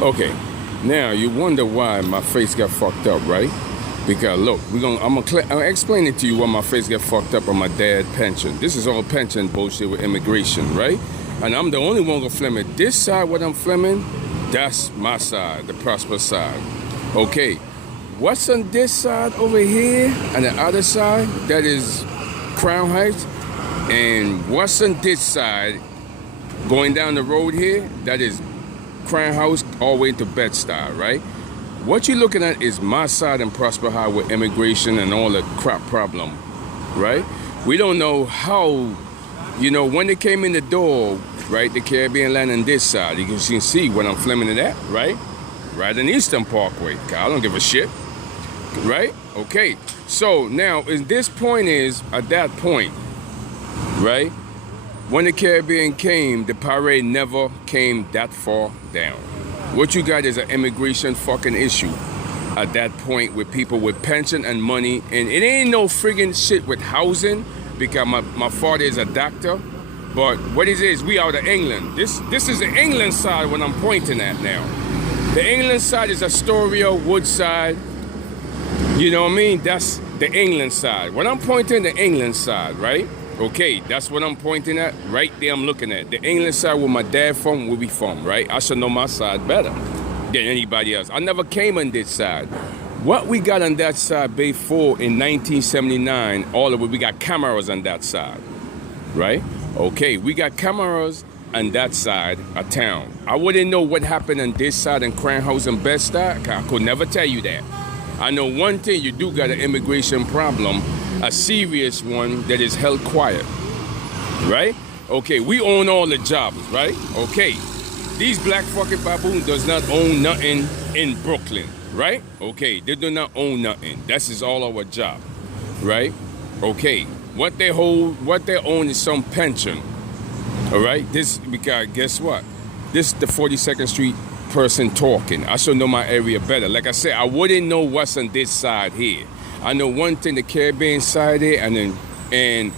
Okay, now you wonder why my face got fucked up, right? Because look, I'm gonna explain it to you why my face got fucked up on my dad's pension. This is all pension bullshit with immigration, right? And I'm the only one gonna flame it. This side, what I'm flaming, that's my side, the Prosper side. Okay, what's on this side over here and the other side? That is Crown Heights. And what's on this side, going down the road here, that is Crown House all the way to Bed-Stuy, right? What you're looking at is my side and Prosper High with immigration and all the crap problem, right? We don't know how, when they came in the door, right, the Caribbean land on this side, you can see when I'm flaming it at, right? Right in Eastern Parkway. I don't give a shit, right? Okay, so now, at this point is, at that point, right? When the Caribbean came, the parade never came that far down. What you got is an immigration fucking issue at that point with people with pension and money. And it ain't no friggin' shit with housing because my father is a doctor. But what it is, we out of England. This is the England side what I'm pointing at now. The England side is Astoria, Woodside. You know what I mean? That's the England side. When I'm pointing the England side, right? Okay, that's what I'm pointing at. Right there I'm looking at. The England side where my dad from, where we from, right? I should know my side better than anybody else. I never came on this side. What we got on that side before in 1979, all of it, we got cameras on that side, right? Okay, we got cameras on that side of town. I wouldn't know what happened on this side in Crown House and Bed-Stuy. I could never tell you that. I know one thing, you do got an immigration problem, a serious one that is held quiet, right? Okay, we own all the jobs, right? Okay, these black fucking baboon does not own nothing in Brooklyn, right? Okay, they do not own nothing. This is all our job, right? Okay, what they own is some pension, all right? This, because guess what? This is the 42nd Street person talking. I should know my area better. Like I said, I wouldn't know what's on this side here. I know one thing, the Caribbean side here, and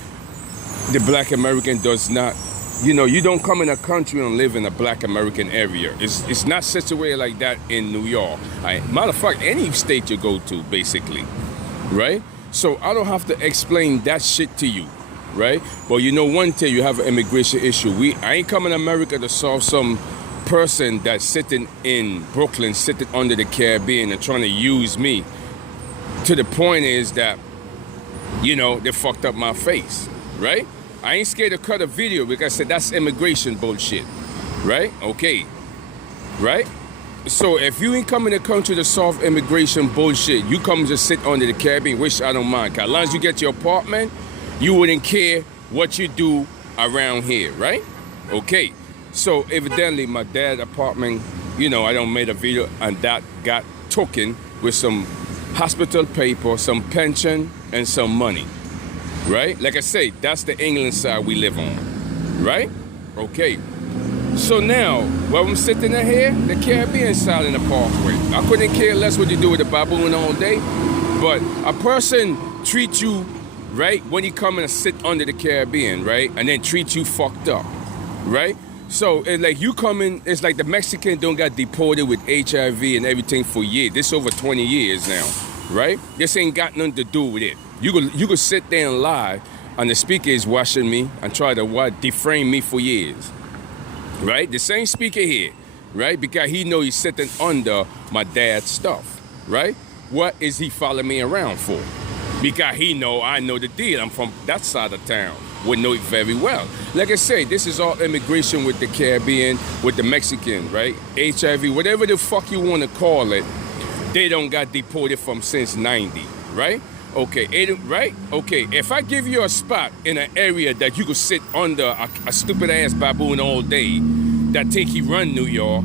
the black American does not, you don't come in a country and live in a black American area. It's not situated like that in New York. Matter of fact, any state you go to, basically, right? So I don't have to explain that shit to you, right? But one thing, you have an immigration issue. I ain't coming to America to solve some person that's sitting in Brooklyn, sitting under the Caribbean and trying to use me. To the point is that, they fucked up my face, right? I ain't scared to cut a video because I said that's immigration bullshit, right? Okay, right? So if you ain't coming to the country to solve immigration bullshit, you come just sit under the Caribbean, which I don't mind. Cause as long as you get your apartment, you wouldn't care what you do around here, right? Okay, so evidently my dad's apartment, I don't made a video and that got taken with some hospital paper, some pension, and some money, right? Like I say, that's the England side we live on, right? Okay, so now, while I'm sitting in here, the Caribbean side in the parkway, I couldn't care less what you do with the baboon all day, but a person treats you, right, when he come and sit under the Caribbean, right, and then treat you fucked up, right? So it's like you come in, it's like the Mexican don't got deported with HIV and everything for years. This over 20 years now, right? This ain't got nothing to do with it. You could sit there and lie, and the speaker is watching me and try to deframe me for years, right? The same speaker here, right? Because he know he's sitting under my dad's stuff, right? What is he following me around for? Because he know I know the deal. I'm from that side of town. Would know it very well. Like I say, this is all immigration with the Caribbean, with the Mexican, right? HIV, whatever the fuck you want to call it, they don't got deported from since 90, right? Okay, right? Okay, if I give you a spot in an area that you could sit under a stupid ass baboon all day that think he run New York,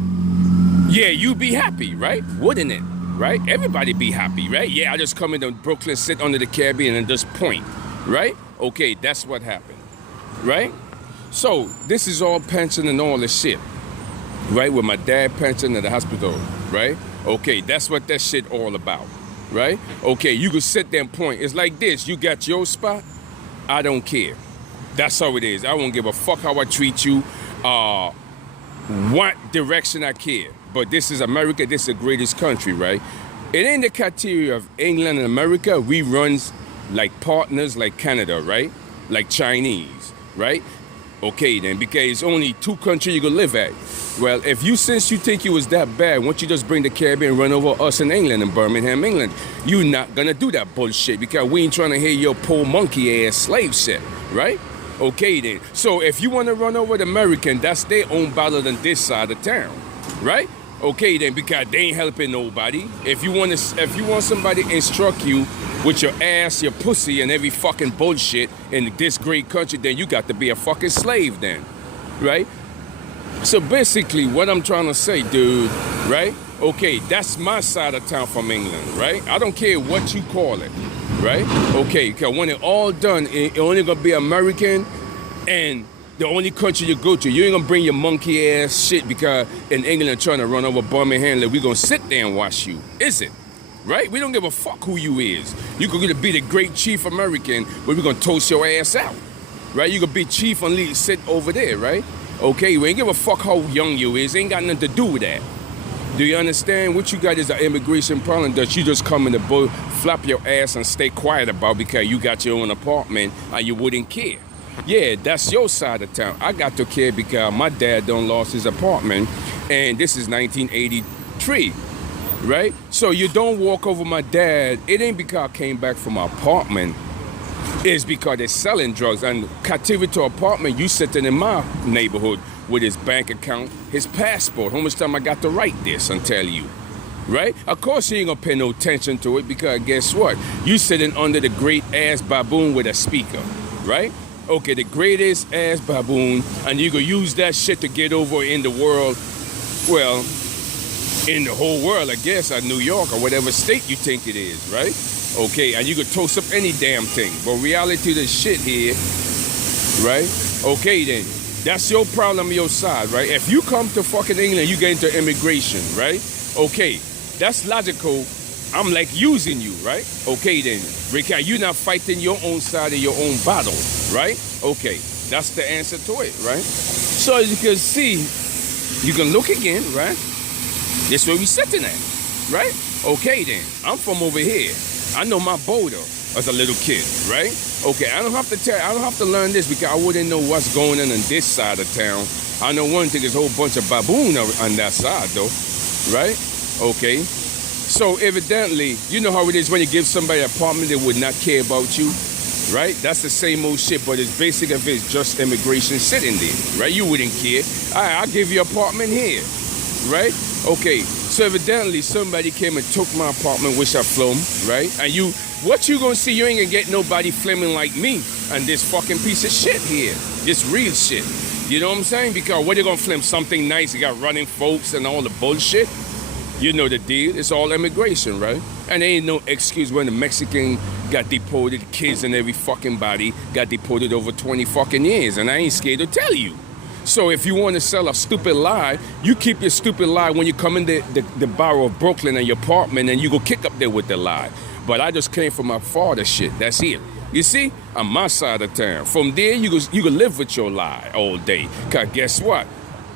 yeah, you be happy, right? Wouldn't it? Right? Everybody be happy, right? Yeah, I just come into Brooklyn, sit under the Caribbean and just point, right? Okay, that's what happened, right? So this is all pension and all this shit, right? With my dad pension at the hospital, right? Okay, that's what that shit all about, right? Okay, you can sit there and point. It's like this, you got your spot, I don't care. That's how it is. I won't give a fuck how I treat you. what direction I care. But this is America. This is the greatest country, right? It ain't the criteria of England and America. We runs like partners, like Canada, right? Like Chinese, right? Okay then, because it's only two countries you can live at. Well, if you, since you think you was that bad, why don't you just bring the Caribbean and run over us in England, in Birmingham, England? You not gonna do that bullshit because we ain't trying to hear your poor monkey ass slave shit, right? Okay then. So if you want to run over the American, that's their own battle than this side of town, right? Okay then, because they ain't helping nobody. If you want somebody to instruct you with your ass, your pussy, and every fucking bullshit in this great country, then you got to be a fucking slave then, right? So basically, what I'm trying to say, dude, right? Okay, that's my side of town from England, right? I don't care what you call it, right? Okay, because when it's all done, it only gonna be American and the only country you go to. You ain't gonna bring your monkey ass shit because in England trying to run over Birmingham, like we gonna sit there and watch you, is it? Right? We don't give a fuck who you is. You could be the great chief American, but we're gonna toast your ass out, right? You could be chief and lead, sit over there, right? Okay, we ain't give a fuck how young you is. Ain't got nothing to do with that. Do you understand? What you got is an immigration problem that you just come in the boat, flap your ass and stay quiet about because you got your own apartment and you wouldn't care. Yeah, that's your side of town. I got to care because my dad done lost his apartment and this is 1983, right? So you don't walk over my dad. It ain't because I came back from my apartment. It's because they're selling drugs and captivity to apartment. You sitting in my neighborhood with his bank account, his passport. How much time I got to write this and tell you, right? Of course you ain't gonna pay no attention to it because guess what? You sitting under the great ass baboon with a speaker, right? Okay, the greatest ass baboon, and you gonna use that shit to get over in the world, well, in the whole world, I guess, at New York or whatever state you think it is, right? Okay, and you could toast up any damn thing. But reality of the shit here, right? Okay then, that's your problem on your side, right? If you come to fucking England, you get into immigration, right? Okay, that's logical. I'm like using you, right? Okay then, because you're not fighting your own side of your own battle, right? Okay, that's the answer to it, right? So as you can see, you can look again, right? This where we sitting at, right? Okay then, I'm from over here. I know my border as a little kid, right? Okay, I don't have to learn this because I wouldn't know what's going on this side of town. I know one thing, there's a whole bunch of baboon on that side though, right? Okay, so evidently, you know how it is when you give somebody an apartment they would not care about you, right? That's the same old shit, but it's basic if it's just immigration sitting there, right? You wouldn't care. I'll give you an apartment here, right? Okay, so evidently somebody came and took my apartment, which I flum, right? And what you gonna see, you ain't gonna get nobody flaming like me and this fucking piece of shit here, this real shit. You know what I'm saying? Because what you gonna film something nice? You got running folks and all the bullshit. You know the deal, it's all immigration, right? And there ain't no excuse when the Mexican got deported, kids and every fucking body got deported over 20 fucking years, and I ain't scared to tell you. So if you want to sell a stupid lie, you keep your stupid lie when you come in the borough of Brooklyn and your apartment and you go kick up there with the lie. But I just came from my father's shit, that's it. You see, on my side of town. From there, you can live with your lie all day. Because guess what?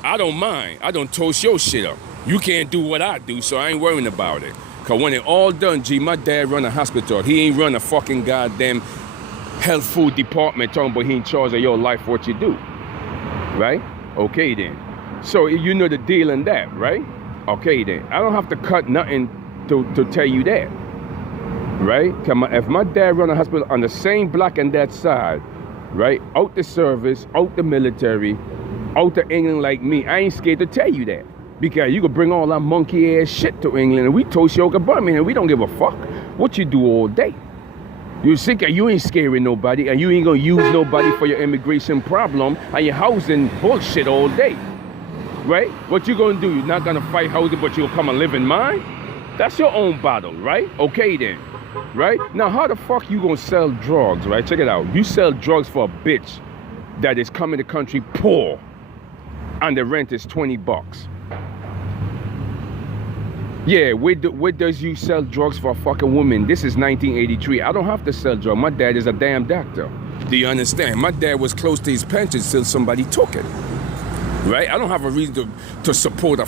I don't mind. I don't toast your shit up. You can't do what I do, so I ain't worrying about it. Because when it all done, G, my dad run a hospital. He ain't run a fucking goddamn health food department talking about he in charge of your life, what you do. Right? Okay then. So you know the deal in that, right? Okay then. I don't have to cut nothing to tell you that. Right? If my dad run a hospital on the same block on that side, right? Out the service, out the military, out to England like me, I ain't scared to tell you that. Because you could bring all that monkey ass shit to England and we toast your Birmingham and we don't give a fuck what you do all day. You see, you ain't scaring nobody and you ain't gonna use nobody for your immigration problem and your housing bullshit all day, right? What you gonna do? You're not gonna fight housing, but you'll come and live in mine? That's your own battle, right? Okay then, right? Now, how the fuck you gonna sell drugs, right? Check it out. You sell drugs for a bitch that is coming to the country poor and the rent is $20. Yeah, where does you sell drugs for a fucking woman? This is 1983. I don't have to sell drugs. My dad is a damn doctor. Do you understand? My dad was close to his pension till somebody took it. right? I don't have a reason to support a